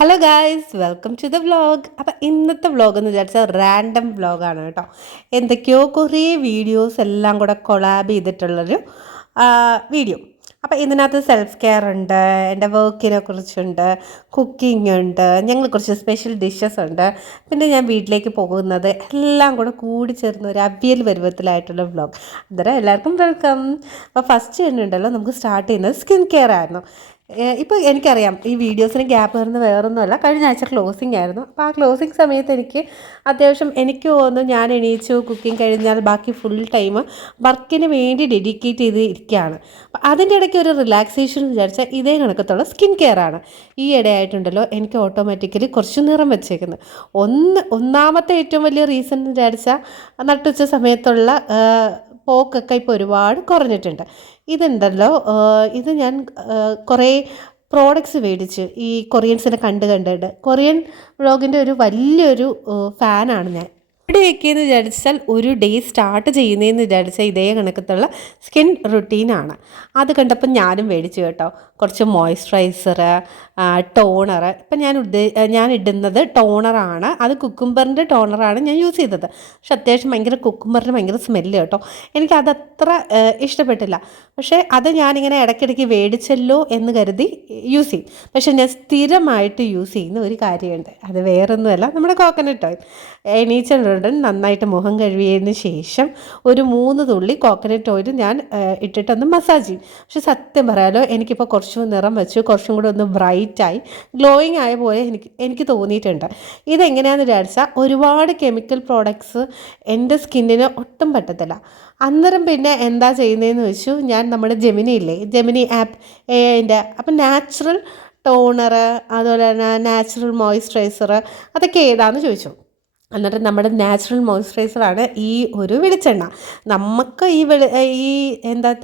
Hello guys, welcome to the vlog. അപ്പോൾ ഇന്നത്തെ vlog എന്ന് വിചാരിച്ചാൽ റാൻഡം വ്ളോഗാണ് കേട്ടോ. എന്തൊക്കെയോ കുറേ വീഡിയോസ് എല്ലാം കൂടെ കൊളാബ് ചെയ്തിട്ടുള്ളൊരു വീഡിയോ. അപ്പോൾ ഇതിനകത്ത് സെൽഫ് കെയർ ഉണ്ട്, എൻ്റെ വർക്കിനെ കുറിച്ചുണ്ട്, കുക്കിംഗ് ഉണ്ട്, ഞങ്ങൾ കുറച്ച് സ്പെഷ്യൽ ഡിഷസ് ഉണ്ട്, പിന്നെ ഞാൻ വീട്ടിലേക്ക് പോകുന്നത് എല്ലാം കൂടെ കൂടി ചേർന്ന ഒരു അവിയൽ പരുവത്തിലായിട്ടുള്ള വ്ളോഗ്. അന്നേരം എല്ലാവർക്കും വെൽക്കം. അപ്പോൾ ഫസ്റ്റ് തന്നെ ഉണ്ടല്ലോ, നമുക്ക് സ്റ്റാർട്ട് ചെയ്യുന്നത് സ്കിൻ കെയർ ആയിരുന്നു. ഇപ്പോൾ എനിക്കറിയാം ഈ വീഡിയോസിന് ഗ്യാപ്പ് വരുന്നത് വേറൊന്നുമല്ല, കഴിഞ്ഞ ആഴ്ച ക്ലോസിംഗ് ആയിരുന്നു. അപ്പോൾ ആ ക്ലോസിംഗ് സമയത്ത് എനിക്ക് തോന്നുന്നു ഞാൻ എണീച്ചു കുക്കിംഗ് കഴിഞ്ഞാൽ ബാക്കി ഫുൾ ടൈം വർക്കിന് വേണ്ടി ഡെഡിക്കേറ്റ് ചെയ്ത് ഇരിക്കുകയാണ്. അപ്പോൾ അതിൻ്റെ ഇടയ്ക്ക് ഒരു റിലാക്സേഷൻ വിചാരിച്ചാൽ ഇതേ കണക്കത്തുള്ള സ്കിൻ കെയർ ആണ്. ഈ ഇടയായിട്ടുണ്ടല്ലോ എനിക്ക് ഓട്ടോമാറ്റിക്കലി കുറച്ച് നിറം വെച്ചേക്കുന്നത്. ഒന്നാമത്തെ ഏറ്റവും വലിയ റീസൺ എന്ന് വിചാരിച്ചാൽ നട്ടുച്ച സമയത്തുള്ള പോക്കൊക്കെ ഇപ്പോൾ ഒരുപാട് കുറഞ്ഞിട്ടുണ്ട്. ഇതുണ്ടല്ലോ, ഇത് ഞാൻ കുറേ പ്രോഡക്ട്സ് മേടിച്ച് ഈ കൊറിയൻസിനെ കണ്ടിട്ട് കൊറിയൻ വ്ളോഗിൻ്റെ ഒരു വലിയൊരു ഫാനാണ് ഞാൻ. ഇവിടെയൊക്കെയെന്ന് വിചാരിച്ചാൽ ഒരു ഡേ സ്റ്റാർട്ട് ചെയ്യുന്നതെന്ന് വിചാരിച്ചാൽ ഇതേ കണക്കത്തുള്ള സ്കിൻ റുട്ടീനാണ്. അത് കണ്ടപ്പോൾ ഞാനും മേടിച്ചു കേട്ടോ. കുറച്ച് മോയ്സ്ചറൈസർ, ടോണർ. ഇപ്പം ഞാൻ ഇടുന്നത് ടോണറാണ്. അത് കുക്കുംബറിൻ്റെ ടോണറാണ് ഞാൻ യൂസ് ചെയ്തത്. പക്ഷെ അത്യാവശ്യം കുക്കുംബറിന് ഭയങ്കര സ്മെല്ല് കേട്ടോ. എനിക്കതത്ര ഇഷ്ടപ്പെട്ടില്ല. പക്ഷേ അത് ഞാനിങ്ങനെ ഇടയ്ക്കിടയ്ക്ക് മേടിച്ചല്ലോ എന്ന് കരുതി യൂസ് ചെയ്യും. പക്ഷെ ഞാൻ സ്ഥിരമായിട്ട് യൂസ് ചെയ്യുന്ന ഒരു കാര്യമുണ്ട്. അത് വേറൊന്നുമല്ല, നമ്മുടെ കോക്കനട്ട് ഓയിൽ. എണീച്ചുടൻ നന്നായിട്ട് മുഖം കഴുകിയതിന് ശേഷം ഒരു 3 തുള്ളി കോക്കനട്ട് ഓയിൽ ഞാൻ ഇട്ടിട്ടൊന്ന് മസാജ് ചെയ്യും. പക്ഷെ സത്യം പറയാലോ, എനിക്കിപ്പോൾ കുറച്ചും നിറം വെച്ചു, കുറച്ചും കൂടെ ഒന്ന് ബ്രൈറ്റായി ഗ്ലോയിങ് ആയ പോലെ എനിക്ക് തോന്നിയിട്ടുണ്ട്. ഇതെങ്ങനെയാണെന്ന് വിചാരിച്ചാൽ ഒരുപാട് കെമിക്കൽ പ്രോഡക്ട്സ് എൻ്റെ സ്കിന്നിന് ഒട്ടും പറ്റത്തില്ല. അന്നേരം പിന്നെ എന്താ ചെയ്യുന്നതെന്ന് വെച്ചു, ഞാൻ നമ്മുടെ ജെമിനി ആപ്പ് എൻ്റെ അപ്പം നാച്ചുറൽ ടോണർ, അതുപോലെ തന്നെ നാച്ചുറൽ മോയ്സ്ചറൈസർ, അതൊക്കെ ഏതാണെന്ന് ചോദിച്ചു. എന്നിട്ട് നമ്മുടെ നാച്ചുറൽ മോയ്സ്ചറൈസറാണ് ഈ ഒരു വെളിച്ചെണ്ണ. നമുക്ക് ഈ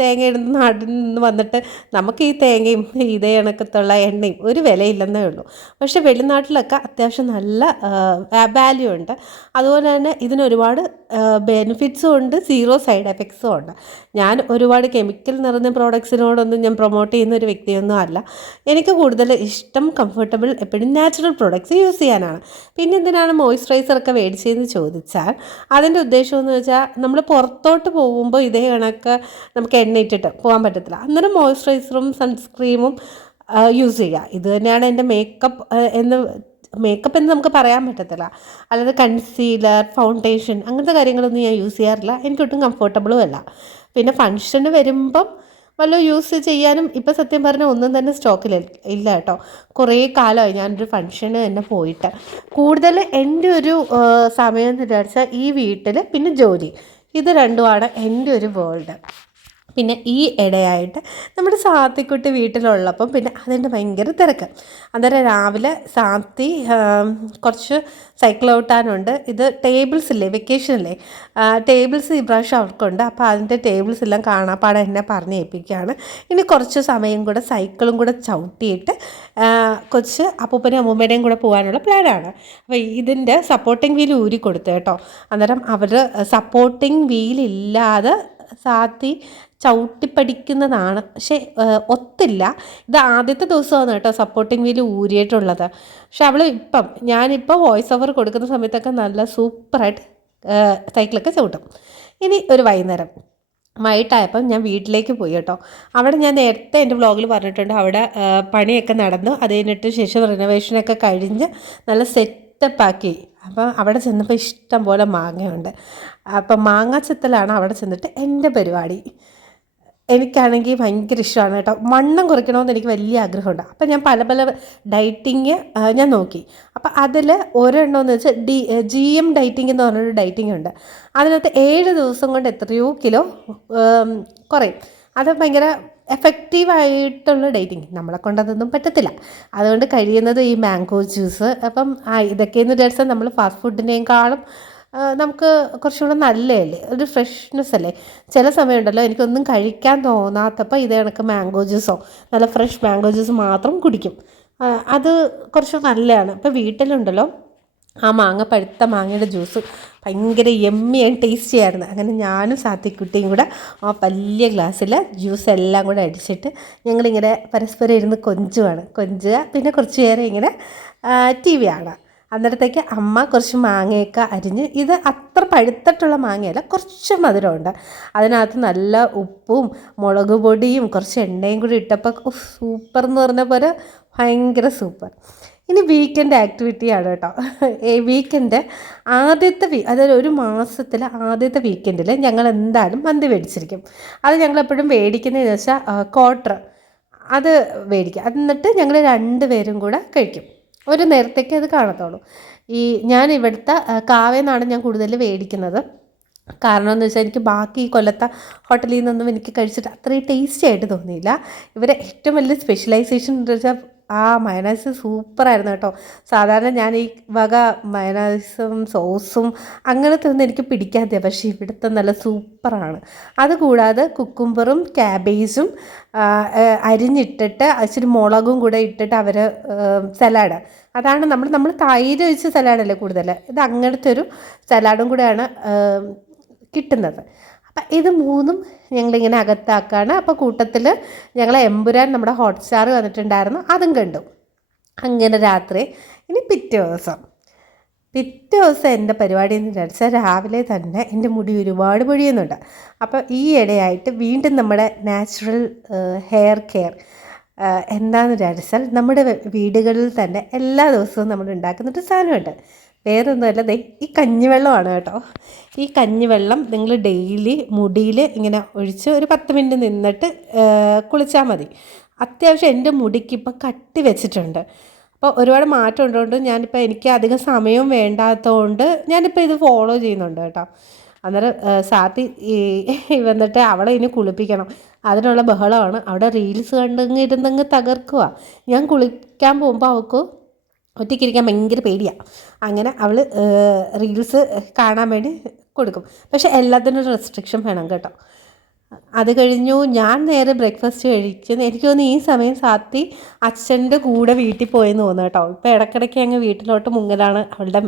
തേങ്ങ ഇടുന്ന നാട്ടിൽ നിന്ന് വന്നിട്ട് നമുക്ക് ഈ തേങ്ങയും ഇതേ കണക്കത്തുള്ള എണ്ണയും ഒരു വിലയില്ലെന്നേ ഉള്ളൂ. പക്ഷേ വെളിനാട്ടിലൊക്കെ അത്യാവശ്യം നല്ല വാല്യൂ ഉണ്ട്. അതുപോലെ തന്നെ ഇതിനൊരുപാട് ബെനിഫിറ്റ്സും ഉണ്ട്, സീറോ സൈഡ് എഫക്ട്സും ഉണ്ട്. ഞാൻ ഒരുപാട് കെമിക്കൽ നിറഞ്ഞ പ്രോഡക്ട്സിനോടൊന്നും ഞാൻ പ്രൊമോട്ട് ചെയ്യുന്ന ഒരു വ്യക്തിയൊന്നും അല്ല. എനിക്ക് കൂടുതൽ ഇഷ്ടം കംഫർട്ടബിൾ എപ്പോഴും നാച്ചുറൽ പ്രോഡക്ട്സ് യൂസ് ചെയ്യാനാണ്. പിന്നെ എന്തിനാണ് മോയ്സ്ചറൈസറൊക്കെ മേടിച്ചതെന്ന് ചോദിച്ചാൽ അതിൻ്റെ ഉദ്ദേശം എന്ന് വെച്ചാൽ നമ്മൾ പുറത്തോട്ട് പോകുമ്പോൾ ഇതേ കണക്ക് നമുക്ക് എണ്ണ ഇട്ടിട്ട് പോകാൻ പറ്റത്തില്ല. അന്നേരം മോയ്സ്ചറൈസറും സൺസ്ക്രീമും യൂസ് ചെയ്യുക. ഇത് തന്നെയാണ് എൻ്റെ മേക്കപ്പ് എന്ന് നമുക്ക് പറയാൻ പറ്റത്തില്ല. അല്ലാതെ കൺസീലർ, ഫൗണ്ടേഷൻ അങ്ങനത്തെ കാര്യങ്ങളൊന്നും ഞാൻ യൂസ് ചെയ്യാറില്ല. എനിക്കൊട്ടും കംഫർട്ടബിളും അല്ല. പിന്നെ ഫങ്ഷന് വരുമ്പം വല്ലതും യൂസ് ചെയ്യാനും ഇപ്പം സത്യം പറഞ്ഞാൽ ഒന്നും തന്നെ സ്റ്റോക്കിൽ ഇല്ല കേട്ടോ. കുറേ കാലമായി ഞാനൊരു ഫങ്ഷന് തന്നെ പോയിട്ട്. കൂടുതൽ എൻ്റെ ഒരു സമയം എന്ന് വിചാരിച്ചാൽ ഈ വീട്ടിൽ പിന്നെ ജോലി, ഇത് രണ്ടുമാണ് എൻ്റെ ഒരു വേൾഡ്. പിന്നെ ഈ ഇടയായിട്ട് നമ്മുടെ സാത്തിക്കുട്ടി വീട്ടിലുള്ളപ്പം പിന്നെ അതിൻ്റെ ഭയങ്കര തിരക്ക്. അന്നേരം രാവിലെ സാത്തി കുറച്ച് സൈക്കിൾ ഔട്ടാനുണ്ട്. ഇത് ടേബിൾസ് ഇല്ലേ, വെക്കേഷനല്ലേ, ടേബിൾസ് ഈ പ്രാവശ്യം അവർക്കുണ്ട്. അപ്പോൾ അതിൻ്റെ ടേബിൾസ് എല്ലാം കാണാപ്പാടെ എന്നെ പറഞ്ഞ് ഏൽപ്പിക്കുകയാണ്. ഇനി കുറച്ച് സമയം കൂടെ സൈക്കിളും കൂടെ ചവിട്ടിയിട്ട് കൊച്ച് അപ്പൂപ്പനെയും അമ്മൂമ്മയുടെയും കൂടെ പോകാനുള്ള പ്ലാനാണ്. അപ്പോൾ ഇതിൻ്റെ സപ്പോർട്ടിങ് വീൽ ഊരി കൊടുത്തു കേട്ടോ. അന്നേരം അവർ സപ്പോർട്ടിങ് വീലില്ലാതെ സാത്തി ചവിട്ടിപ്പടിക്കുന്നതാണ്. പക്ഷേ ഒത്തില്ല. ഇത് ആദ്യത്തെ ദിവസമാണ് കേട്ടോ സപ്പോർട്ടിങ് വീല് ഊരിയിട്ടുള്ളത്. പക്ഷെ ഞാനിപ്പോൾ വോയിസ് ഓവർ കൊടുക്കുന്ന സമയത്തൊക്കെ നല്ല സൂപ്പറായിട്ട് സൈക്കിളൊക്കെ ചവിട്ടും. ഇനി ഒരു വൈകിട്ടായപ്പം ഞാൻ വീട്ടിലേക്ക് പോയി കേട്ടോ. അവിടെ ഞാൻ നേരത്തെ എൻ്റെ വ്ളോഗിൽ പറഞ്ഞിട്ടുണ്ട്, അവിടെ പണിയൊക്കെ നടന്നു. അത് കഴിഞ്ഞിട്ട് ശേഷം റിനോവേഷനൊക്കെ കഴിഞ്ഞ് നല്ല സെറ്റപ്പാക്കി. അപ്പം അവിടെ ചെന്നപ്പോൾ ഇഷ്ടം പോലെ മാങ്ങയുണ്ട്. അപ്പം മാങ്ങ ചെത്തലാണ് അവിടെ ചെന്നിട്ട് എൻ്റെ പരിപാടി. എനിക്കാണെങ്കിൽ ഭയങ്കര ഇഷ്ടമാണ് കേട്ടോ. വണ്ണം കുറയ്ക്കണമെന്ന് എനിക്ക് വലിയ ആഗ്രഹമുണ്ട്. അപ്പം ഞാൻ പല ഡയറ്റിങ് ഞാൻ നോക്കി. അപ്പം അതിൽ ഒരെണ്ണമെന്ന് വെച്ചാൽ GM ഡയറ്റിംഗ് എന്ന് പറഞ്ഞൊരു ഡയറ്റിംഗ് ഉണ്ട്. അതിനകത്ത് 7 ദിവസം കൊണ്ട് എത്രയോ കിലോ കുറയും. അത് ഭയങ്കര എഫക്റ്റീവായിട്ടുള്ള ഡേറ്റിങ്. നമ്മളെ കൊണ്ട് അതൊന്നും പറ്റത്തില്ല. അതുകൊണ്ട് കഴിയുന്നത് ഈ മാംഗോ ജ്യൂസ്. അപ്പം ഇതൊക്കെയെന്ന് വിചാരിച്ചാൽ നമ്മൾ ഫാസ്റ്റ് ഫുഡിനേക്കാളും നമുക്ക് കുറച്ചുകൂടെ നല്ലതല്ലേ, ഒരു ഫ്രഷ്നെസ് അല്ലേ. ചില സമയമുണ്ടല്ലോ എനിക്കൊന്നും കഴിക്കാൻ തോന്നാത്തപ്പോൾ ഇതേ കണക്ക് മാംഗോ ജ്യൂസോ നല്ല ഫ്രഷ് മാംഗോ ജ്യൂസ് മാത്രം കുടിക്കും. അത് കുറച്ച് നല്ലതാണ്. ഇപ്പോൾ വീട്ടിലുണ്ടല്ലോ ആ പഴുത്ത മാങ്ങയുടെ ജ്യൂസ് ഭയങ്കര യമ്മി ആൻഡ് ടേസ്റ്റി ആയിരുന്നു. അങ്ങനെ ഞാനും സാത്തിക്കുട്ടിയും കൂടെ ആ വലിയ ഗ്ലാസ്സിൽ ജ്യൂസ് എല്ലാം കൂടെ അടിച്ചിട്ട് ഞങ്ങളിങ്ങനെ പരസ്പരം ഇരുന്ന് കൊഞ്ചുക. പിന്നെ കുറച്ച് നേരം ഇങ്ങനെ ടി വി കാണാം. അന്നേരത്തേക്ക് അമ്മ കുറച്ച് മാങ്ങയൊക്കെ അരിഞ്ഞ്, ഇത് അത്ര പഴുത്തിട്ടുള്ള മാങ്ങയല്ല, കുറച്ച് മധുരമുണ്ട്. അതിനകത്ത് നല്ല ഉപ്പും മുളക് പൊടിയും കുറച്ച് എണ്ണയും കൂടി ഇട്ടപ്പോൾ സൂപ്പർ എന്ന് പറഞ്ഞ പോലെ ഭയങ്കര സൂപ്പർ. ഇനി വീക്കെൻഡ് ആക്ടിവിറ്റിയാണ് കേട്ടോ. വീക്കെൻഡ് ആദ്യത്തെ അതായത് ഒരു മാസത്തിൽ ആദ്യത്തെ വീക്കെൻഡിൽ ഞങ്ങൾ എന്തായാലും മന്തി മേടിച്ചിരിക്കും. അത് ഞങ്ങളെപ്പോഴും മേടിക്കുന്നതെന്ന് വെച്ചാൽ ക്വാർട്ടർ അത് മേടിക്കുക. എന്നിട്ട് ഞങ്ങൾ 2 പേരും കൂടെ കഴിക്കും. ഒരു നേരത്തേക്ക് അത് കാണത്തുള്ളൂ. ഞാൻ ഇവിടുത്തെ കാവേന്നാണ് ഞാൻ കൂടുതൽ മേടിക്കുന്നത്. കാരണം എന്ന് വെച്ചാൽ എനിക്ക് ബാക്കി കൊല്ലത്തെ ഹോട്ടലിൽ നിന്നൊന്നും എനിക്ക് കഴിച്ചിട്ട് അത്രയും ടേസ്റ്റി ആയിട്ട് തോന്നിയില്ല. ഇവരെ ഏറ്റവും വലിയ സ്പെഷ്യലൈസേഷൻ എന്ന് വെച്ചാൽ മയണൈസ് സൂപ്പറായിരുന്നു കേട്ടോ. സാധാരണ ഞാൻ ഈ വക മയണൈസും സോസും അങ്ങനത്തെ ഒന്നും എനിക്ക് പിടിക്കാത്തതാണ്, പക്ഷേ ഇവിടുത്തെ നല്ല സൂപ്പറാണ്. അതുകൂടാതെ കുക്കുംബറും ക്യാബേജും അരിഞ്ഞിട്ടിട്ട് ഇച്ചിരി മുളകും കൂടെ ഇട്ടിട്ട് അവർ സലാഡ്, അതാണ് നമ്മൾ തൈര് ഒഴിച്ച് സലാഡല്ലേ കൂടുതൽ, ഇത് അങ്ങനത്തെ ഒരു സലാഡും കൂടെയാണ് കിട്ടുന്നത്. അപ്പം ഇത് 3ഉം ഞങ്ങളിങ്ങനെ അകത്താക്കാണ്. അപ്പോൾ കൂട്ടത്തിൽ ഞങ്ങൾ എമ്പുരാൻ നമ്മുടെ ഹോട്ട്സ്റ്റാർ വന്നിട്ടുണ്ടായിരുന്നു, അതും കണ്ടു. അങ്ങനെ രാത്രി. ഇനി പിറ്റേ ദിവസം എൻ്റെ പരിപാടി എന്ന് വിചാരിച്ചാൽ രാവിലെ തന്നെ എൻ്റെ മുടി ഒരുപാട് പൊഴിയുന്നുണ്ട്. അപ്പോൾ ഈ ഇടയായിട്ട് വീണ്ടും നമ്മുടെ നാച്ചുറൽ ഹെയർ കെയർ എന്താണെന്ന് വിചാരിച്ചാൽ നമ്മുടെ വീടുകളിൽ തന്നെ എല്ലാ ദിവസവും നമ്മൾ ഉണ്ടാക്കുന്നൊരു സാധനമുണ്ട്. വേറൊന്നുമല്ല, ഈ കഞ്ഞിവെള്ളമാണ് കേട്ടോ. ഈ കഞ്ഞിവെള്ളം നിങ്ങൾ ഡെയിലി മുടിയിൽ ഇങ്ങനെ ഒഴിച്ച് ഒരു 10 മിനിറ്റ് നിന്നിട്ട് കുളിച്ചാൽ മതി. അത്യാവശ്യം എൻ്റെ മുടിക്കിപ്പോൾ കട്ടി വെച്ചിട്ടുണ്ട്. അപ്പോൾ ഒരുപാട് മാറ്റം ഉള്ളതുകൊണ്ട് ഞാനിപ്പോൾ എനിക്ക് അധികം സമയവും വേണ്ടാത്തതുകൊണ്ട് ഞാനിപ്പോൾ ഇത് ഫോളോ ചെയ്യുന്നുണ്ട് കേട്ടോ. അന്നേരം സാത്തി വന്നിട്ട് അവളെ ഇനി കുളിപ്പിക്കണം, അതിനുള്ള ബഹളമാണ്. അവിടെ റീൽസ് കണ്ടിരുന്നങ്ങ് തകർക്കുക. ഞാൻ കുളിക്കാൻ പോകുമ്പോൾ അവൾക്ക് ഒറ്റയ്ക്കിരിക്കാൻ ഭയങ്കര പേടിയാണ്. അങ്ങനെ അവൾ റീൽസ് കാണാൻ വേണ്ടി കൊടുക്കും. പക്ഷെ എല്ലാത്തിനും റെസ്ട്രിക്ഷൻ വേണം കേട്ടോ. അത് കഴിഞ്ഞു ഞാൻ നേരെ ബ്രേക്ക്ഫാസ്റ്റ് കഴിക്കുന്നു. എനിക്ക് തോന്നുന്നു ഈ സമയം സാത്തി അച്ഛൻ്റെ കൂടെ വീട്ടിൽ പോയെന്ന് തോന്നുന്നു കേട്ടോ. ഇപ്പോൾ ഇടയ്ക്കിടയ്ക്ക് അങ്ങ് വീട്ടിലോട്ട് മുങ്ങലാണ് അവളുടെ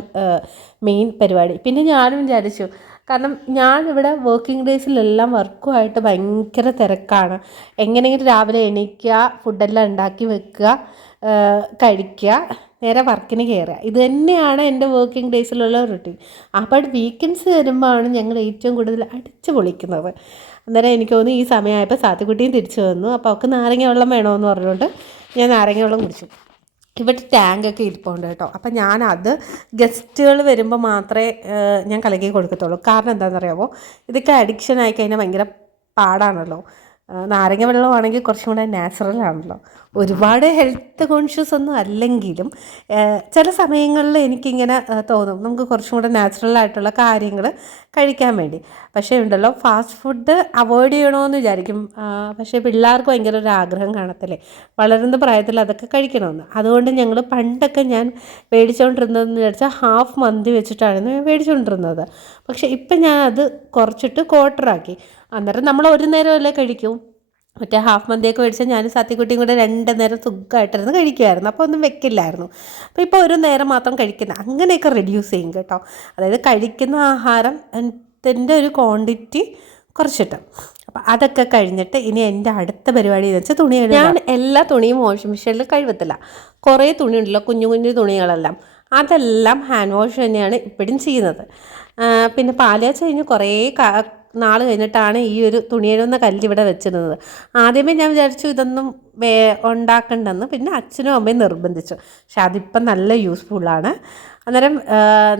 മെയിൻ പരിപാടി. പിന്നെ ഞാനും വിചാരിച്ചു, കാരണം ഞാനിവിടെ വർക്കിംഗ് ഡേയ്സിലെല്ലാം വർക്കുമായിട്ട് ഭയങ്കര തിരക്കാണ്. എങ്ങനെയെങ്കിലും രാവിലെ എണീക്കുക, ഫുഡെല്ലാം ഉണ്ടാക്കി വെക്കുക, കഴിക്കുക, നേരെ വർക്കിന് കയറുക, ഇത് തന്നെയാണ് എൻ്റെ വർക്കിംഗ് ഡേയ്സിലുള്ള റുട്ടീൻ. അപ്പോൾ വീക്കെൻഡ്സ് വരുമ്പോഴാണ് ഞങ്ങൾ ഏറ്റവും കൂടുതൽ അടിച്ചു പൊളിക്കുന്നത്. അന്നേരം എനിക്ക് തോന്നുന്നു ഈ സമയമായപ്പോൾ സാത്തിക്കുട്ടിയും തിരിച്ചു വന്നു. അപ്പോൾ അവൾക്ക് നാരങ്ങ വെള്ളം വേണമെന്ന് പറഞ്ഞുകൊണ്ട് ഞാൻ നാരങ്ങ വെള്ളം കുടിച്ചു. ഇവിടെ ടാങ്കൊക്കെ ഇരിപ്പുണ്ട് കേട്ടോ. അപ്പം ഞാനത് ഗസ്റ്റുകൾ വരുമ്പോൾ മാത്രമേ ഞാൻ കലക്കി കൊടുക്കത്തുള്ളൂ. കാരണം എന്താണെന്നറിയാമോ, ഇതൊക്കെ അഡിക്ഷൻ ആയി കഴിഞ്ഞാൽ ഭയങ്കര പാടാണല്ലോ. നാരങ്ങ വെള്ളമാണെങ്കിൽ കുറച്ചും കൂടെ നാച്ചുറലാണല്ലോ. ഒരുപാട് ഹെൽത്ത് കോൺഷ്യസ് ഒന്നും അല്ലെങ്കിലും ചില സമയങ്ങളിൽ എനിക്കിങ്ങനെ തോന്നും നമുക്ക് കുറച്ചും കൂടെ നാച്ചുറലായിട്ടുള്ള കാര്യങ്ങൾ കഴിക്കാൻ വേണ്ടി. പക്ഷേ ഉണ്ടല്ലോ, ഫാസ്റ്റ് ഫുഡ് അവോയ്ഡ് ചെയ്യണമെന്ന് വിചാരിക്കും. പക്ഷേ പിള്ളേർക്ക് ഭയങ്കര ഒരു ആഗ്രഹം കാണത്തില്ലേ, വളരുന്ന പ്രായത്തിൽ അതൊക്കെ കഴിക്കണമെന്ന്. അതുകൊണ്ട് ഞങ്ങൾ പണ്ടൊക്കെ ഞാൻ മേടിച്ചുകൊണ്ടിരുന്നതെന്ന് വിചാരിച്ചാൽ ഹാഫ് മന്തി വെച്ചിട്ടായിരുന്നു മേടിച്ചുകൊണ്ടിരുന്നത്. പക്ഷേ ഇപ്പം ഞാൻ അത് കുറച്ചിട്ട് ക്വാർട്ടറാക്കി. അന്നേരം നമ്മൾ ഒരു നേരമല്ലേ കഴിക്കും. മറ്റേ ഹാഫ് മന്തിയൊക്കെ മേടിച്ചാൽ ഞാനും സത്യക്കുട്ടിയും കൂടെ 2 നേരം സുഖമായിട്ടിരുന്ന് കഴിക്കുമായിരുന്നു. അപ്പോൾ ഒന്നും വെക്കില്ലായിരുന്നു. അപ്പോൾ ഇപ്പോൾ ഒരു നേരം മാത്രം കഴിക്കുന്നത്, അങ്ങനെയൊക്കെ റെഡ്യൂസ് ചെയ്യും കേട്ടോ. അതായത് കഴിക്കുന്ന ആഹാരം ത്തിൻ്റെ ഒരു ക്വാണ്ടിറ്റി കുറച്ചിട്ട്. അപ്പോൾ അതൊക്കെ കഴിഞ്ഞിട്ട് ഇനി എൻ്റെ അടുത്ത പരിപാടി എന്ന് വെച്ചാൽ തുണി കഴുകുക. ഞാൻ എല്ലാ തുണിയും വാഷിംഗ് മെഷീനിൽ കഴുകത്തില്ല. കുറേ തുണിയുണ്ടല്ലോ, കുഞ്ഞു കുഞ്ഞു തുണികളെല്ലാം, അതെല്ലാം ഹാൻഡ് വാഷ് തന്നെയാണ് ഇപ്പോഴും ചെയ്യുന്നത്. പിന്നെ പാലുകാച്ച് കഴിഞ്ഞ് കുറേ നാൾ കഴിഞ്ഞിട്ടാണ് ഈ ഒരു തുണി കഴുകുന്ന കല്ല് ഇവിടെ വെച്ചിരുന്നത്. ആദ്യമേ ഞാൻ വിചാരിച്ചു ഇതൊന്നും ഉണ്ടാക്കണ്ടെന്ന്. പിന്നെ അച്ഛനും അമ്മയും നിർബന്ധിച്ചു. പക്ഷെ അതിപ്പം നല്ല യൂസ്ഫുള്ളാണ്. അന്നേരം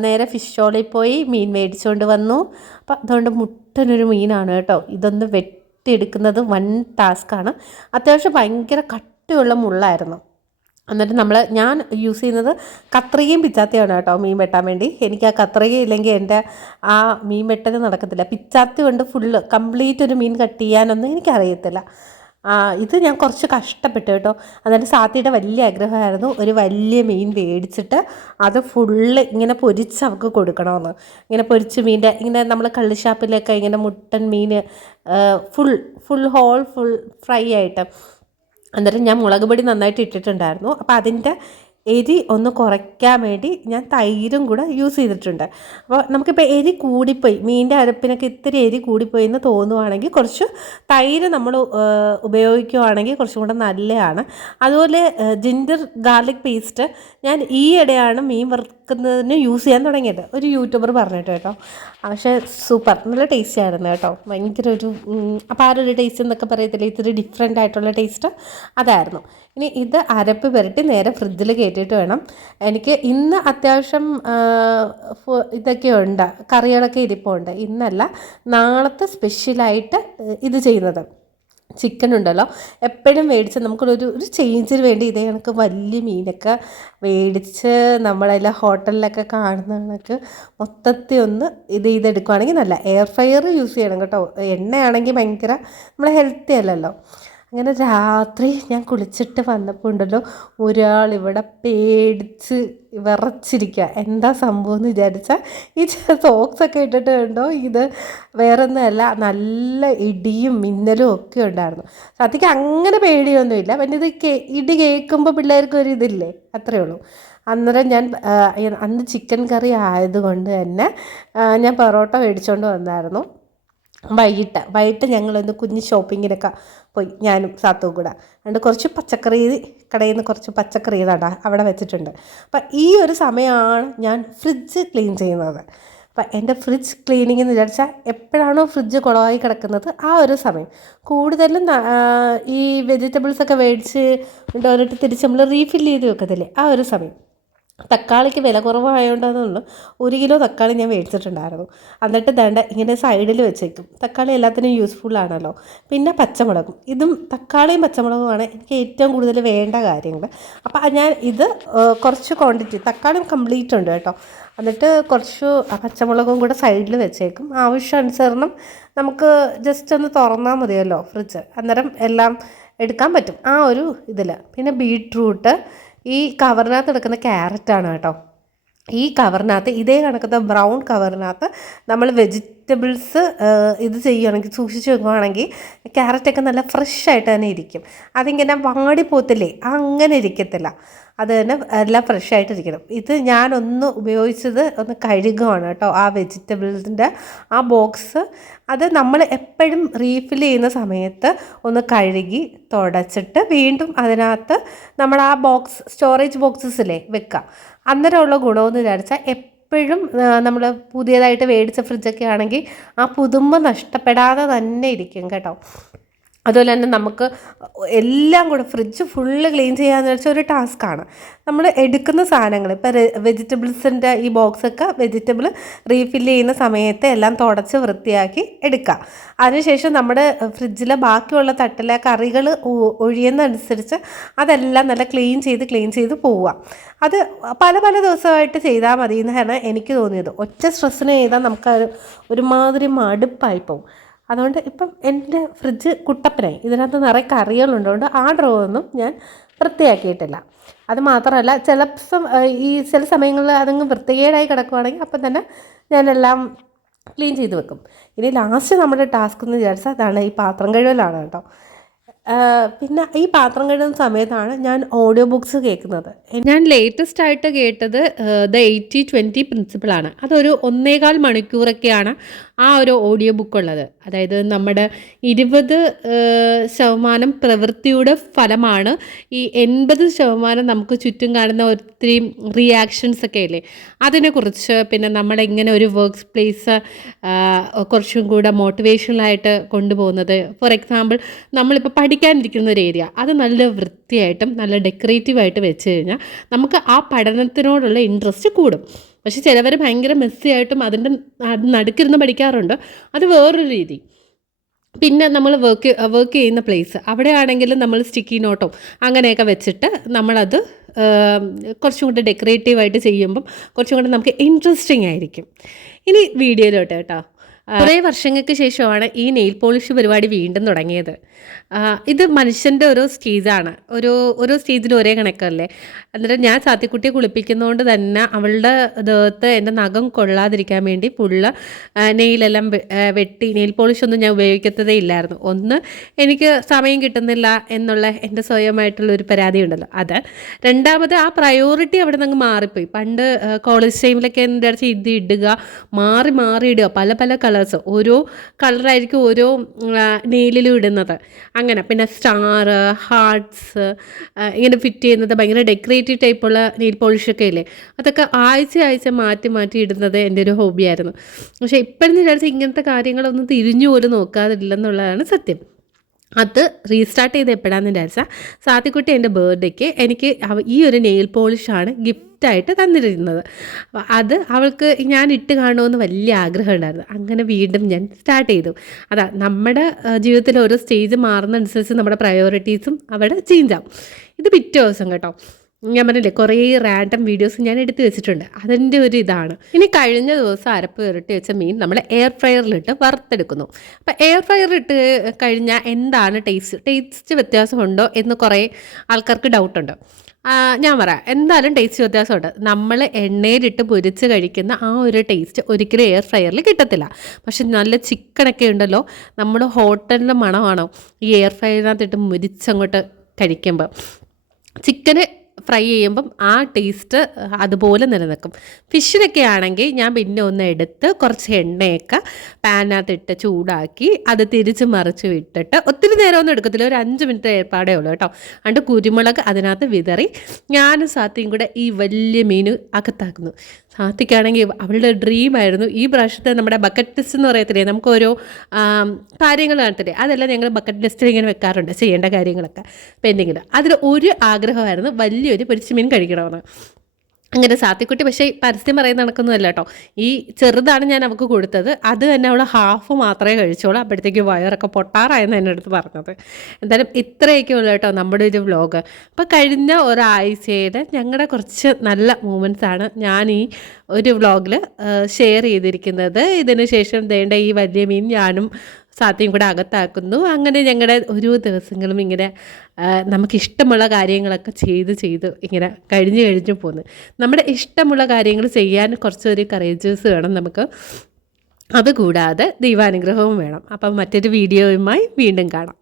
നേരെ ഫിഷ് സ്റ്റോളിൽ പോയി മീൻ മേടിച്ചുകൊണ്ട് വന്നു. അപ്പം അതുകൊണ്ട് മുട്ടനൊരു മീനാണ് കേട്ടോ. ഇതൊന്ന് വെട്ടിയെടുക്കുന്നത് വൻ ടാസ്ക്കാണ്. അത്യാവശ്യം ഭയങ്കര കട്ടിയുള്ള മുള്ളായിരുന്നു. എന്നിട്ട് ഞാൻ യൂസ് ചെയ്യുന്നത് കത്രികയും പിച്ചാത്തിയാണ് കേട്ടോ മീൻ വെട്ടാൻ വേണ്ടി. എനിക്ക് ആ കത്രിക ഇല്ലെങ്കിൽ എൻ്റെ ആ മീൻ വെട്ടൽ നടക്കത്തില്ല. പിച്ചാത്തി കൊണ്ട് ഫുള്ള് കംപ്ലീറ്റ് ഒരു മീൻ കട്ട് ചെയ്യാനൊന്നും എനിക്കറിയത്തില്ല. ഇത് ഞാൻ കുറച്ച് കഷ്ടപ്പെട്ടു കേട്ടോ. എന്നിട്ട് സാത്തിയുടെ വലിയ ആഗ്രഹമായിരുന്നു ഒരു വലിയ മീൻ മേടിച്ചിട്ട് അത് ഫുള്ള് ഇങ്ങനെ പൊരിച്ച് അവൾക്ക് കൊടുക്കണമെന്ന്. ഇങ്ങനെ പൊരിച്ച് മീൻ്റെ ഇങ്ങനെ നമ്മൾ കള്ളിഷാപ്പിലൊക്കെ ഇങ്ങനെ മുട്ടൻ മീൻ ഫുൾ ഫ്രൈ ആയിട്ട്. അന്നേരം ഞാൻ മുളക് പൊടി നന്നായിട്ട് ഇട്ടിട്ടുണ്ടായിരുന്നു. അപ്പോൾ അതിൻ്റെ എരി ഒന്ന് കുറയ്ക്കാൻ വേണ്ടി ഞാൻ തൈരും കൂടെ യൂസ് ചെയ്തിട്ടുണ്ട്. അപ്പോൾ നമുക്കിപ്പോൾ എരി കൂടിപ്പോയി, മീനിൻ്റെ അരപ്പിനൊക്കെ ഇത്തിരി എരി കൂടിപ്പോയി എന്ന് തോന്നുവാണെങ്കിൽ കുറച്ച് തൈര് നമ്മൾ ഉപയോഗിക്കുകയാണെങ്കിൽ കുറച്ചും കൂടെ നല്ലതാണ്. അതുപോലെ ജിഞ്ചർ ഗാർലിക് പേസ്റ്റ് ഞാൻ ഈയിടെയാണ് മീൻ വറുക്കുന്നതിന് യൂസ് ചെയ്യാൻ തുടങ്ങിയത്. ഒരു യൂട്യൂബർ പറഞ്ഞിട്ട് കേട്ടോ. പക്ഷേ സൂപ്പർ, നല്ല ടേസ്റ്റ് ആയിരുന്നു കേട്ടോ. ഭയങ്കര ഒരു അപ്പോൾ ആ ഒരു ടേസ്റ്റ് എന്നൊക്കെ പറയത്തില്ലേ, ഇത്തിരി ഡിഫറെൻ്റ് ആയിട്ടുള്ള ടേസ്റ്റ് അതായിരുന്നു. ഇനി ഇത് അരപ്പ് പുരട്ടി നേരെ ഫ്രിഡ്ജിൽ കയറ്റിയിട്ട് വേണം. എനിക്ക് ഇന്ന് അത്യാവശ്യം ഇതൊക്കെ ഉണ്ട്, കറികളൊക്കെ ഇരിപ്പുണ്ട്. ഇന്നല്ല, നാളത്തെ സ്പെഷ്യലായിട്ട് ഇത് ചെയ്യുന്നത്. ചിക്കൻ ഉണ്ടല്ലോ, എപ്പോഴും മേടിച്ച് നമുക്കൊരു ചേഞ്ചിന് വേണ്ടി ഇതേ കണക്ക് വലിയ മീനൊക്കെ മേടിച്ച് നമ്മളെല്ലാം ഹോട്ടലിലൊക്കെ കാണുന്ന കണക്ക് മൊത്തത്തിൽ ഒന്ന് ഇതെടുക്കുകയാണെങ്കിൽ നല്ല. എയർ ഫ്രയർ യൂസ് ചെയ്യണം കേട്ടോ. എണ്ണയാണെങ്കിൽ ഭയങ്കര നമ്മളെ ഹെൽത്തി അല്ലല്ലോ. അങ്ങനെ രാത്രി ഞാൻ കുളിച്ചിട്ട് വന്നപ്പോൾ ഉണ്ടല്ലോ, ഒരാളിവിടെ പേടിച്ച് വിറച്ചിരിക്കുക. എന്താ സംഭവം എന്ന് വിചാരിച്ചാൽ ഈ സോക്സൊക്കെ ഇട്ടിട്ട് കണ്ടോ, ഇത് വേറൊന്നുമല്ല, നല്ല ഇടിയും മിന്നലും ഒക്കെ ഉണ്ടായിരുന്നു. സത്യക്ക് അങ്ങനെ പേടിയൊന്നുമില്ല. പിന്നെ ഇത് ഇടി കേൾക്കുമ്പോൾ പിള്ളേർക്ക് ഒരു ഇതില്ലേ, അത്രയേ ഉള്ളൂ. അന്നേരം ഞാൻ അന്ന് ചിക്കൻ കറി ആയതുകൊണ്ട് തന്നെ ഞാൻ പൊറോട്ട മേടിച്ചുകൊണ്ട് വന്നായിരുന്നു. വൈകിട്ട് ഞങ്ങളൊന്ന് കുഞ്ഞ് ഷോപ്പിങ്ങിനൊക്കെ പോയി, ഞാനും സാത്തും കൂടെ. അതുകൊണ്ട് കുറച്ച് പച്ചക്കറി കടയിൽ നിന്ന് കുറച്ച് പച്ചക്കറി അവിടെ വെച്ചിട്ടുണ്ട്. അപ്പം ഈ ഒരു സമയമാണ് ഞാൻ ഫ്രിഡ്ജ് ക്ലീൻ ചെയ്യുന്നത്. അപ്പം എൻ്റെ ഫ്രിഡ്ജ് ക്ലീനിങ് എന്ന് വിചാരിച്ചാൽ എപ്പോഴാണോ ഫ്രിഡ്ജ് കുളമായി കിടക്കുന്നത് ആ ഒരു സമയം. കൂടുതലും ഈ വെജിറ്റബിൾസൊക്കെ മേടിച്ച് കൊണ്ടുവന്നിട്ട് തിരിച്ച് നമ്മൾ റീഫിൽ ചെയ്ത് വെക്കത്തില്ലേ, ആ ഒരു സമയം. തക്കാളിക്ക് വില കുറവായതുകൊണ്ടാണെന്നുള്ളൂ 1 കിലോ തക്കാളി ഞാൻ മേടിച്ചിട്ടുണ്ടായിരുന്നു. എന്നിട്ട് ദാണ്ട ഇങ്ങനെ സൈഡിൽ വെച്ചേക്കും. തക്കാളി എല്ലാത്തിനും യൂസ്ഫുൾ ആണല്ലോ. പിന്നെ പച്ചമുളകും, ഇതും തക്കാളിയും പച്ചമുളകുമാണ് എനിക്ക് ഏറ്റവും കൂടുതൽ വേണ്ട കാര്യങ്ങൾ. അപ്പോൾ ഞാൻ ഇത് കുറച്ച് ക്വാണ്ടിറ്റി, തക്കാളിയും കംപ്ലീറ്റ് ഉണ്ട് കേട്ടോ. എന്നിട്ട് കുറച്ച് പച്ചമുളകും കൂടെ സൈഡിൽ വെച്ചേക്കും. ആവശ്യാനുസരണം നമുക്ക് ജസ്റ്റ് ഒന്ന് തുറന്നാൽ മതിയല്ലോ ഫ്രിഡ്ജ്, അന്നേരം എല്ലാം എടുക്കാൻ പറ്റും ആ ഒരു ഇതിൽ. പിന്നെ ബീട്രൂട്ട്, ഈ കവറിനകത്ത് എടുക്കുന്ന ക്യാരറ്റാണ് കേട്ടോ. ഈ കവറിനകത്ത് ഇതേ കണക്കത്തെ ബ്രൗൺ കവറിനകത്ത് നമ്മൾ വെജിറ്റബിൾസ് ഇത് ചെയ്യുകയാണെങ്കിൽ, സൂക്ഷിച്ച് വെക്കുകയാണെങ്കിൽ ക്യാരറ്റൊക്കെ നല്ല ഫ്രഷ് ആയിട്ട് തന്നെ ഇരിക്കും. അതിങ്ങനെ വാടിപ്പോത്തില്ലേ, അങ്ങനെ ഇരിക്കത്തില്ല. അത് തന്നെ എല്ലാം ഫ്രഷ് ആയിട്ടിരിക്കണം. ഇത് ഞാനൊന്ന് ഉപയോഗിച്ചത് ഒന്ന് കഴുകുകയാണ് കേട്ടോ, ആ വെജിറ്റബിൾസിൻ്റെ ആ ബോക്സ്. അത് നമ്മൾ എപ്പോഴും റീഫിൽ ചെയ്യുന്ന സമയത്ത് ഒന്ന് കഴുകി തുടച്ചിട്ട് വീണ്ടും അതിനകത്ത് നമ്മൾ ആ ബോക്സ്, സ്റ്റോറേജ് ബോക്സസിലെ വെക്കുക. അന്നേരമുള്ള ഗുണമെന്ന് വിചാരിച്ചാൽ എപ്പോഴും നമ്മൾ പുതിയതായിട്ട് മേടിച്ച ഫ്രിഡ്ജൊക്കെ ആണെങ്കിൽ ആ പുതുമ നഷ്ടപ്പെടാതെ തന്നെ ഇരിക്കും കേട്ടോ. അതുപോലെ തന്നെ നമുക്ക് എല്ലാം കൂടെ ഫ്രിഡ്ജ് ഫുള്ള് ക്ലീൻ ചെയ്യാന്ന് വെച്ചാൽ ഒരു ടാസ്ക്കാണ്. നമ്മൾ എടുക്കുന്ന സാധനങ്ങൾ ഇപ്പോൾ വെജിറ്റബിൾസിൻ്റെ ഈ ബോക്സൊക്കെ വെജിറ്റബിൾ റീഫിൽ ചെയ്യുന്ന സമയത്ത് എല്ലാം തുടച്ച് വൃത്തിയാക്കി എടുക്കുക. അതിനുശേഷം നമ്മുടെ ഫ്രിഡ്ജിലെ ബാക്കിയുള്ള തട്ടിലെ കറികൾ ഒഴിയുന്നതനുസരിച്ച് അതെല്ലാം നല്ല ക്ലീൻ ചെയ്ത് പോവുക. അത് പല ദിവസമായിട്ട് ചെയ്താൽ മതി എന്നാണ് എനിക്ക് തോന്നിയത്. ഒറ്റ സ്ട്രെസ്സിന് ചെയ്താൽ നമുക്ക് ഒരുമാതിരി മടുപ്പായി പോകും. അതുകൊണ്ട് ഇപ്പം എൻ്റെ ഫ്രിഡ്ജ് കുട്ടപ്പനായി. ഇതിനകത്ത് നിറയെ കറികളുള്ളതുകൊണ്ട് ആ ഡ്രോവൊന്നും ഞാൻ വൃത്തിയാക്കിയിട്ടില്ല. അത് മാത്രമല്ല, ചില സമയങ്ങളിൽ അതങ്ങ് വൃത്തികേടായി കിടക്കുവാണെങ്കിൽ അപ്പം തന്നെ ഞാനെല്ലാം ക്ലീൻ ചെയ്ത് വെക്കും. ഇനി ലാസ്റ്റ് നമ്മുടെ ടാസ്ക് എന്ന് വിചാരിച്ചാൽ അതാണ് ഈ പാത്രം കഴുകലാണ് കേട്ടോ. പിന്നെ ഈ പാത്രം കഴുകുന്ന സമയത്താണ് ഞാൻ ഓഡിയോ ബുക്സ് കേൾക്കുന്നത്. ഞാൻ ലേറ്റസ്റ്റ് ആയിട്ട് കേട്ടത് ദ 80-20 പ്രിൻസിപ്പിളാണ്. അതൊരു 1.25 മണിക്കൂറൊക്കെയാണ് ആ ഒരു ഓഡിയോ ബുക്ക് ഉള്ളത്. അതായത് നമ്മുടെ 20% പ്രവൃത്തിയുടെ ഫലമാണ് ഈ 80% നമുക്ക് ചുറ്റും കാണുന്ന ഒത്തിരി റിയാക്ഷൻസ് ഒക്കെ ഇല്ലേ, അതിനെക്കുറിച്ച്. പിന്നെ നമ്മളെങ്ങനെ ഒരു വർക്ക് പ്ലേസ് കുറച്ചും കൂടെ മോട്ടിവേഷണലായിട്ട് കൊണ്ടുപോകുന്നത്. ഫോർ എക്സാമ്പിൾ, നമ്മളിപ്പോൾ പഠിക്കാനിരിക്കുന്ന ഒരു ഏരിയ അത് നല്ല വൃത്തിയായിട്ടും നല്ല ഡെക്കറേറ്റീവായിട്ട് വെച്ച് കഴിഞ്ഞാൽ നമുക്ക് ആ പഠനത്തിനോടുള്ള ഇൻട്രസ്റ്റ് കൂടും. പക്ഷെ ചിലവർ ഭയങ്കര മെസ്സി ആയിട്ടും അതിൻ്റെ നടുക്കിരുന്ന് പഠിക്കാറുണ്ട്, അത് വേറൊരു രീതി. പിന്നെ നമ്മൾ വർക്ക് ചെയ്യുന്ന പ്ലേസ്, അവിടെ ആണെങ്കിലും നമ്മൾ സ്റ്റിക്കി നോട്ടോ അങ്ങനെയൊക്കെ വെച്ചിട്ട് നമ്മളത് കുറച്ചും കൂടെ ഡെക്കറേറ്റീവായിട്ട് ചെയ്യുമ്പം കുറച്ചും കൂടെ നമുക്ക് ഇൻട്രസ്റ്റിംഗ് ആയിരിക്കും. ഇനി വീഡിയോയിലോട്ട് കേട്ടോ. കുറേ വർഷങ്ങൾക്ക് ശേഷമാണ് ഈ നെയിൽ പോളിഷ് പരിപാടി വീണ്ടും തുടങ്ങിയത്. ഇത് മനുഷ്യൻ്റെ ഓരോ സ്റ്റേജാണ്. ഓരോ സ്റ്റേജിലും ഒരേ കണക്കല്ലേ. എന്നിട്ട് ഞാൻ സാത്തിക്കുട്ടിയെ കുളിപ്പിക്കുന്നതുകൊണ്ട് തന്നെ അവളുടെ ദേഹത്ത് എൻ്റെ നഖം കൊള്ളാതിരിക്കാൻ വേണ്ടി ഫുള്ള് നെയിലെല്ലാം വെട്ടി, നെയിൽ പോളിഷൊന്നും ഞാൻ ഉപയോഗിക്കത്തതേ ഇല്ലായിരുന്നു. ഒന്ന്, എനിക്ക് സമയം കിട്ടുന്നില്ല എന്നുള്ള എൻ്റെ സ്വയമായിട്ടുള്ള ഒരു പരാതി ഉണ്ടല്ലോ അത്. രണ്ടാമത്, ആ പ്രയോറിറ്റി അവിടെ നിന്ന് മാറിപ്പോയി. പണ്ട് കോളേജ് ടൈമിലൊക്കെ എൻ്റെ അടുത്ത് ഇത് ഇടുക, മാറി മാറി ഇടുക, പല പല കളേഴ്സ്, ഓരോ കളറായിരിക്കും ഓരോ നെയിലിലും ഇടുന്നത്. അങ്ങനെ പിന്നെ സ്റ്റാർ, ഹാർട്ട്സ് ഇങ്ങനെ ഫിറ്റ് ചെയ്യുന്നത്, ഭയങ്കര ഡെക്കറേറ്റീവ് ടൈപ്പുള്ള നെയിൽ പോളിഷൊക്കെ ഇല്ലേ, അതൊക്കെ ആഴ്ച മാറ്റി മാറ്റി ഇടുന്നത് എൻ്റെ ഒരു ഹോബിയായിരുന്നു. പക്ഷേ ഇപ്പോഴെന്ന് വിചാരിച്ചാൽ ഇങ്ങനത്തെ കാര്യങ്ങളൊന്നും തിരിഞ്ഞു പോലും നോക്കാതില്ലെന്നുള്ളതാണ് സത്യം. അത് റീസ്റ്റാർട്ട് ചെയ്ത് എപ്പോഴാന്ന് വിചാരിച്ചാൽ, സാത്തിക്കുട്ടി എൻ്റെ ബർത്ത്ഡേക്ക് എനിക്ക് ഈ ഒരു നെയിൽ പോളിഷാണ് ഗിഫ്റ്റായിട്ട് തന്നിരുന്നത്. അത് അവൾക്ക് ഞാൻ ഇട്ട് കാണുമെന്ന് വലിയ ആഗ്രഹം ഉണ്ടായിരുന്നു. അങ്ങനെ വീണ്ടും ഞാൻ സ്റ്റാർട്ട് ചെയ്തു. അതാ, നമ്മുടെ ജീവിതത്തിൽ ഓരോ സ്റ്റേജ് മാറുന്നതനുസരിച്ച് നമ്മുടെ പ്രയോറിറ്റീസും അവിടെ ചേഞ്ച് ആവും. ഇത് പിറ്റേ ദിവസം കേട്ടോ, ഞാൻ പറഞ്ഞില്ലേ കുറേ റാൻഡം വീഡിയോസ് ഞാൻ എടുത്തു വെച്ചിട്ടുണ്ട്. അതിൻ്റെ ഒരു ഇതാണ്. ഇനി കഴിഞ്ഞ ദിവസം അരപ്പ് ഇരട്ടി വെച്ച മീൻ നമ്മൾ എയർ ഫ്രയറിലിട്ട് വറുത്തെടുക്കുന്നു. അപ്പോൾ എയർ ഫ്രയറിലിട്ട് കഴിഞ്ഞാൽ എന്താണ് ടേസ്റ്റ് വ്യത്യാസമുണ്ടോ എന്ന് കുറേ ആൾക്കാർക്ക് ഡൗട്ടുണ്ട്. ഞാൻ പറയാം, എന്തായാലും ടേസ്റ്റ് വ്യത്യാസമുണ്ട്. നമ്മൾ എണ്ണയിലിട്ട് പൊരിച്ച് കഴിക്കുന്ന ആ ഒരു ടേസ്റ്റ് ഒരിക്കലും എയർ ഫ്രയറിൽ കിട്ടത്തില്ല. പക്ഷെ നല്ല ചിക്കനൊക്കെ ഉണ്ടല്ലോ, നമ്മുടെ ഹോട്ടലിൻ്റെ മണമാണോ ഈ എയർ ഫ്രയറിനകത്തിട്ട് മുരിച്ചങ്ങോട്ട് കഴിക്കുമ്പോൾ. ചിക്കന് ഫ്രൈ ചെയ്യുമ്പം ആ ടേസ്റ്റ് അതുപോലെ നിലനിൽക്കും. ഫിഷിനൊക്കെ ആണെങ്കിൽ ഞാൻ പിന്നെ ഒന്ന് എടുത്ത് കുറച്ച് എണ്ണയൊക്കെ പാനിനകത്തിട്ട് ചൂടാക്കി അത് തിരിച്ച് മറിച്ച് വിട്ടിട്ട്, ഒത്തിരി നേരമൊന്നും എടുക്കത്തില്ല, ഒരു 5 മിനിറ്റ് ഏർപ്പാടേ ഉള്ളൂ കേട്ടോ. അതുകൊണ്ട് കുരുമുളക് അതിനകത്ത് വിതറി ഞാനും സാത്തിയും കൂടെ ഈ വലിയ മീൻ അകത്താക്കുന്നു. സാത്തിക്കാണെങ്കിൽ അവളുടെ ഡ്രീമായിരുന്നു ഈ പ്രാവശ്യത്തെ നമ്മുടെ ബക്കറ്റ് ലിസ്റ്റ് എന്ന് പറയത്തില്ലേ, നമുക്ക് ഓരോ കാര്യങ്ങൾ കാണത്തില്ലേ, അതെല്ലാം ഞങ്ങൾ ബക്കറ്റ് ലിസ്റ്റിൽ ഇങ്ങനെ വെക്കാറുണ്ട്, ചെയ്യേണ്ട കാര്യങ്ങളൊക്കെ പെൻഡിങ്ങിൽ. അതിൽ ഒരു ആഗ്രഹമായിരുന്നു വലിയൊരു പൊരിച്ച മീൻ കഴിക്കണമെന്ന്. അങ്ങനെ സാത്തിക്കുട്ടി പക്ഷേ പരസ്യം പറയുന്ന കണക്കൊന്നുമല്ല കേട്ടോ, ഈ ചെറുതാണ് ഞാൻ അവൾക്ക് കൊടുത്തത്, അത് തന്നെ അവൾ ഹാഫ് മാത്രമേ കഴിച്ചോളൂ. അപ്പോഴത്തേക്ക് വയറൊക്കെ പൊട്ടാറായെന്ന് എൻ്റെ അടുത്ത് പറഞ്ഞത്. എന്തായാലും ഇത്രയൊക്കെ ഉള്ളൂ കേട്ടോ നമ്മുടെ ഒരു വ്ലോഗ്. അപ്പോൾ കഴിഞ്ഞ ഒരാഴ്ചയിൽ ഞങ്ങളുടെ കുറച്ച് നല്ല മൂമെൻറ്റ്സാണ് ഞാൻ ഈ ഒരു വ്ലോഗിൽ ഷെയർ ചെയ്തിരിക്കുന്നത്. ഇതിന് ശേഷം ദേണ്ട ഈ വലിയ മീൻ ഞാനും സാത്തിയും കൂടെ അകത്താക്കുന്നു. അങ്ങനെ ഞങ്ങളുടെ ഓരോ ദിവസങ്ങളും ഇങ്ങനെ നമുക്കിഷ്ടമുള്ള കാര്യങ്ങളൊക്കെ ചെയ്ത് ഇങ്ങനെ കഴിഞ്ഞു പോകുന്നു. നമ്മുടെ ഇഷ്ടമുള്ള കാര്യങ്ങൾ ചെയ്യാൻ കുറച്ചൊരു കറേജസ് വേണം നമുക്ക്. അതുകൂടാതെ ദൈവാനുഗ്രഹവും വേണം. അപ്പം മറ്റൊരു വീഡിയോയുമായി വീണ്ടും കാണാം.